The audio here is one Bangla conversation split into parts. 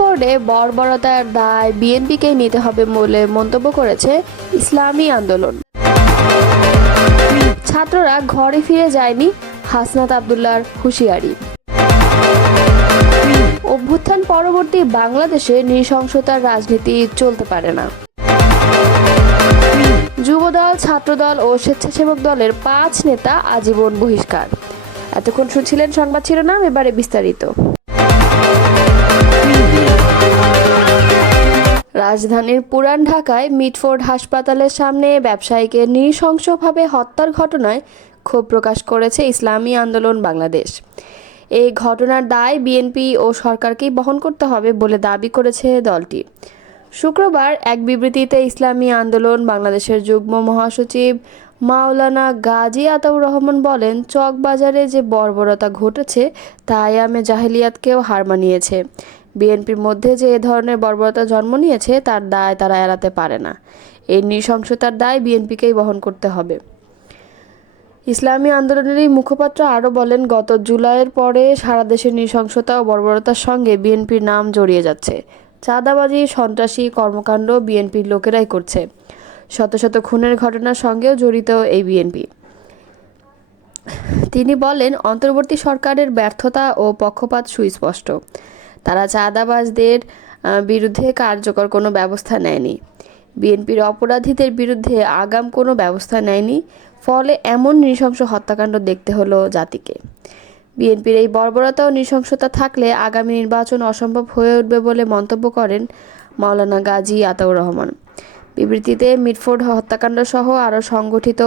মিটফোর্ডে বর্বরতার দায় বিএনপিকেই নিতে হবে বলে মন্তব্য করেছে ইসলামী আন্দোলন। ছাত্ররা ঘরে ফিরে যায়নি, হাসনাত আবদুল্লাহর হুঁশিয়ারি। অভ্যুত্থান পরবর্তী বাংলাদেশে নৃশংসতার রাজনীতি চলতে পারে না। যুবদল, ছাত্রদল ও স্বেচ্ছাসেবক দলের 5 নেতা আজীবন বহিষ্কার। এতক্ষণ শুনছিলেন সংবাদ শিরোনাম, এবারে বিস্তারিত। রাজধানীর পুরান ঢাকায় মিটফোর্ড হাসপাতালের সামনে ব্যবসায়ীকে নৃশংসভাবে হত্যার ঘটনায় ক্ষোভ প্রকাশ করেছে ইসলামী আন্দোলন বাংলাদেশ। এই ঘটনার দায় বিএনপি ও সরকারকেই বহন করতে হবে বলে দাবি করেছে দলটি। শুক্রবার এক বিবৃতিতে ইসলামী আন্দোলন বাংলাদেশের যুগ্ম মহাসচিব মাওলানা গাজী আতাউর রহমান বলেন, চকবাজারে যে বর্বরতা ঘটেছে তা আয়ামে জাহেলিয়াতকেও হার মানিয়েছে। বিএনপির মধ্যে যে এ ধরনের বর্বরতা জন্ম নিয়েছে তার দায় তারা এড়াতে পারে না। এই নৃশংসতার দায় বিএনপিকেই বহন করতে হবে। ইসলামী আন্দোলনের এই মুখপাত্র আরও বলেন, গত জুলাইয়ের পরে সারা দেশের নৃশংসতা ও বর্বরতার সঙ্গে বিএনপির নাম জড়িয়ে যাচ্ছে। চাঁদাবাজি, সন্ত্রাসী কর্মকাণ্ড বিএনপির লোকেরাই করছে। শত শত খুনের ঘটনার সঙ্গেও জড়িত এই বিএনপি। তিনি বলেন, অন্তর্বর্তী সরকারের ব্যর্থতা ও পক্ষপাত সুস্পষ্ট। তারা চাঁদাবাজদের বিরুদ্ধে কার্যকর কোনো ব্যবস্থা নেয়নি। বিএনপির অপরাধীদের বিরুদ্ধে আগাম কোনো ব্যবস্থা নেয়নি। ফলে এমন নৃশংস হত্যাকাণ্ড দেখতে হলো জাতিকে। বিএনপির এই বর্বরতা ও নৃশংসতা থাকলে আগামী নির্বাচন অসম্ভব হয়ে উঠবে বলে মন্তব্য করেন মাওলানা গাজী আতাউর রহমান। বিবৃতিতে মিটফোর্ড হত্যাকাণ্ড সহ আরও সংগঠিত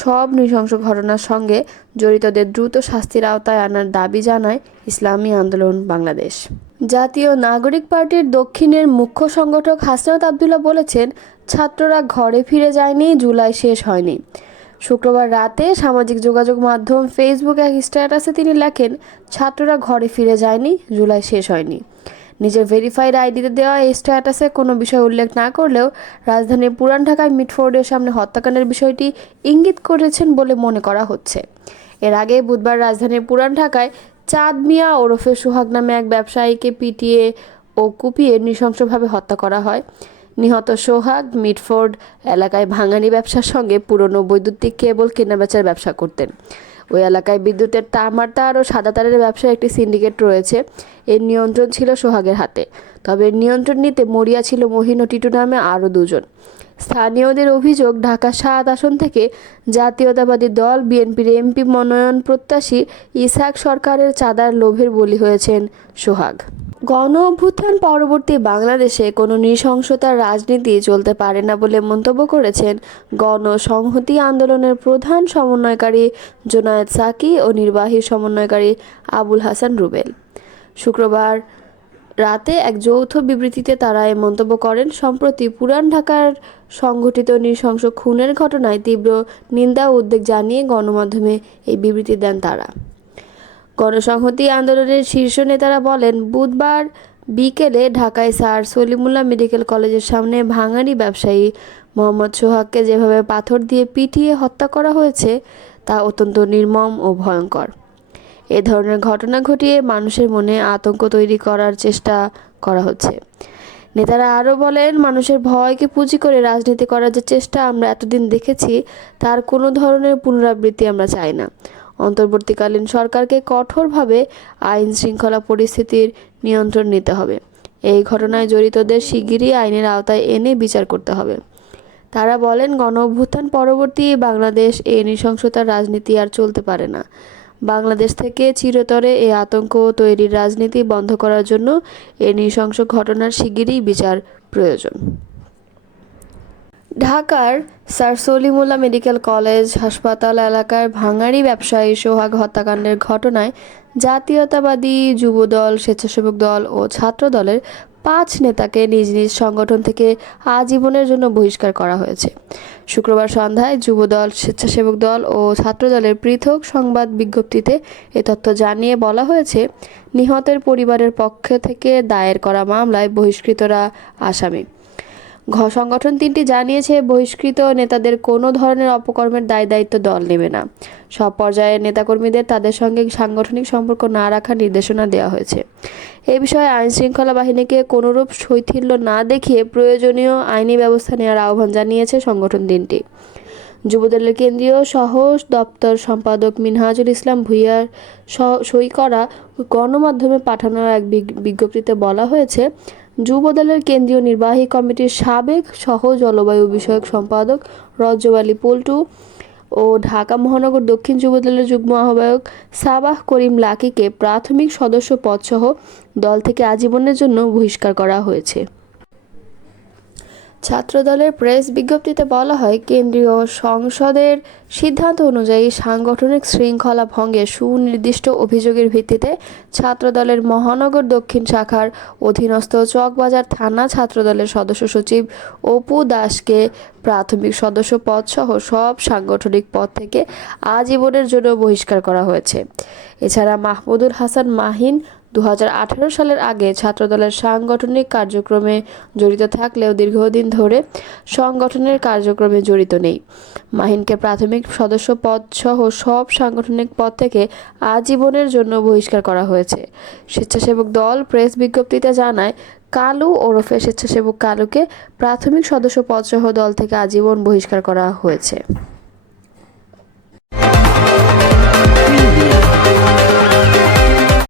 সব নৃশংস ঘটনার সঙ্গে জড়িতদের দ্রুত শাস্তির আওতায় আনার দাবি জানায় ইসলামী আন্দোলন বাংলাদেশ। জাতীয় নাগরিক পার্টির দক্ষিণের মুখ্য সংগঠক হাসনাত আবদুল্লাহ বলেছেন, ছাত্ররা ঘরে ফিরে যায়নি, জুলাই শেষ হয়নি। শুক্রবার রাতে সামাজিক যোগাযোগ মাধ্যম ফেসবুক এক স্ট্যাটাসে তিনি লেখেন, ছাত্ররা ঘরে ফিরে যায়নি, জুলাই শেষ হয়নি। নিজের ভেরিফাইড আইডিতে দেওয়া এই স্ট্যাটাসে কোনো বিষয় উল্লেখ না করলেও রাজধানীর পুরান ঢাকায় মিটফোর্ডের সামনে হত্যাকাণ্ডের বিষয়টি ইঙ্গিত করেছেন বলে মনে করা হচ্ছে। এর আগে বুধবার রাজধানীর পুরান ঢাকায় চাঁদ মিয়া ওরফে সোহাগ নামে এক ব্যবসায়ীকে পিটিয়ে ও কুপিয়ে নৃশংসভাবে হত্যা করা হয়। নিহত সোহাগ মিটফোর্ড এলাকায় ভাঙানি ব্যবসার সঙ্গে পুরনো বৈদ্যুতিক কেবল কেনাবেচার ব্যবসা করতেন। ওই এলাকায় বিদ্যুতের তামার তার ও সাদা তারের ব্যবসায় একটি সিন্ডিকেট রয়েছে। এর নিয়ন্ত্রণ ছিল সোহাগের হাতে। তবে নিয়ন্ত্রণ নিতে মরিয়া ছিল মহিন ও টিটু নামে আরও 2 জন। স্থানীয়দের অভিযোগ, ঢাকা 7 আসন থেকে জাতীয়তাবাদী দল বিএনপির এমপি মনোনয়ন প্রত্যাশী ইসহাক সরকারের চাঁদার লোভের বলি হয়েছেন সোহাগ। গণ অভ্যুত্থান পরবর্তী বাংলাদেশে কোনো নৃশংসতার রাজনীতি চলতে পারে না বলে মন্তব্য করেছেন গণসংহতি আন্দোলনের প্রধান সমন্বয়কারী জোনায়েদ সাকি ও নির্বাহী সমন্বয়কারী আবুল হাসান রুবেল। শুক্রবার রাতে এক যৌথ বিবৃতিতে তারা এই মন্তব্য করেন। সম্প্রতি পুরান ঢাকার সংঘটিত নৃশংস খুনের ঘটনায় তীব্র নিন্দা ও উদ্বেগ জানিয়ে গণমাধ্যমে এই বিবৃতি দেন তারা। গণসংহতি আন্দোলনের শীর্ষ নেতারা বলেন, বুধবার বিকেলে ঢাকায় স্যার সলিমুল্লাহ মেডিকেল কলেজের সামনে ভাঙাড়ি ব্যবসায়ী মোহাম্মদ সোহাগকে যেভাবে পাথর দিয়ে পিটিয়ে হত্যা করা হয়েছে তা অত্যন্ত নির্মম ও ভয়ঙ্কর। এ ধরনের ঘটনা ঘটিয়ে মানুষের মনে আতঙ্ক তৈরি করার চেষ্টা করা হচ্ছে। নেতারা আরও বলেন, মানুষের ভয়কে পুঁজি করে রাজনীতি করার যে চেষ্টা আমরা এতদিন দেখেছি তার কোনো ধরনের পুনরাবৃত্তি আমরা চাই না। অন্তর্বর্তীকালীন সরকারকে কঠোরভাবে আইন শৃঙ্খলা পরিস্থিতির নিয়ন্ত্রণ নিতে হবে। এই ঘটনায় জড়িতদের শিগগিরই আইনের আওতায় এনে বিচার করতে হবে। তারা বলেন, গণ অভ্যুত্থান পরবর্তী বাংলাদেশ এই নৃশংসতার রাজনীতি আর চলতে পারে না। বাংলাদেশ থেকে চিরতরে এই আতঙ্ক তৈরির রাজনীতি বন্ধ করার জন্য এই নৃশংস ঘটনার শিগগিরই বিচার প্রয়োজন। ঢাকার স্যার সলিমুল্লাহ মেডিকেল কলেজ হাসপাতাল এলাকার ভাঙাড়ি ব্যবসায়ী সোহাগ হত্যাকাণ্ডের ঘটনায় জাতীয়তাবাদী যুবদল, স্বেচ্ছাসেবক দল ও ছাত্র দলের 5 নেতাকে নিজ নিজ সংগঠন থেকে আজীবনের জন্য বহিষ্কার করা হয়েছে। শুক্রবার সন্ধ্যায় যুবদল, স্বেচ্ছাসেবক দল ও ছাত্র দলের পৃথক সংবাদ বিজ্ঞপ্তিতে এ তথ্য জানিয়ে বলা হয়েছে, নিহতের পরিবারের পক্ষ থেকে দায়ের করা মামলায় বহিষ্কৃতরা আসামি। সংগঠন তিনটি জানিয়েছে বহিষ্কৃত নেতাদের কোনো ধরনের অপকর্মের দায়-দায়িত্ব দল নেবে না। সব পর্যায়ের নেতাকর্মীদের তাদের সঙ্গে সাংগঠনিক সম্পর্ক না রাখার নির্দেশনা দেওয়া হয়েছে। এ বিষয়ে আইনশৃঙ্খলা বাহিনীকে কোনোরূপ শৈথিল্য না দেখিয়ে প্রয়োজনীয় আইনি ব্যবস্থা নেওয়ার আহ্বান জানিয়েছে সংগঠন তিনটি। যুবদলের কেন্দ্রীয় সহ দপ্তর সম্পাদক মিনহাজুল ইসলাম ভূঁইয়ার সই করা গণমাধ্যমে পাঠানো এক বিজ্ঞপ্তিতে বলা হয়েছে, যুবদলের কেন্দ্রীয় নির্বাহী কমিটির সাবেক সহ জলবায়ু বিষয়ক সম্পাদক রজব আলী পল্টু ও ঢাকা মহানগর দক্ষিণ যুবদলের যুগ্ম আহ্বায়ক সাবাহ করিম লাকিকে প্রাথমিক সদস্য পদসহ দল থেকে আজীবনের জন্য বহিষ্কার করা হয়েছে। ছাত্রদলের প্রেস বিজ্ঞপ্তিতে বলা হয়, কেন্দ্রীয় সংসদের সিদ্ধান্ত অনুযায়ী সাংগঠনিক শৃঙ্খলা ভঙ্গের সুনির্দিষ্ট অভিযোগের ভিত্তিতে ছাত্রদলের মহানগর দক্ষিণ শাখার অধীনস্থ চকবাজার থানা ছাত্রদলের সদস্য সচিব অপু দাসকে প্রাথমিক সদস্য পদসহ সব সাংগঠনিক পদ থেকে আজীবনের জন্য বহিষ্কার করা হয়েছে। এছাড়া মাহমুদুল হাসান মাহিন 2018 সালের আগে ছাত্রদলের সাংগঠনিক কার্যক্রমে জড়িত থাকলেও দীর্ঘদিন ধরে সংগঠনের কার্যক্রমে জড়িত নেই। মাহিনকে প্রাথমিক সদস্য পদ সহ সব সাংগঠনিক পদ থেকে আজীবনের জন্য বহিষ্কার করা হয়েছে। স্বেচ্ছাসেবক দল প্রেস বিজ্ঞপ্তিতে জানায়, কালু ওরফে স্বেচ্ছাসেবক কালুকে প্রাথমিক সদস্য পদ সহ দল থেকে আজীবন বহিষ্কার করা হয়েছে।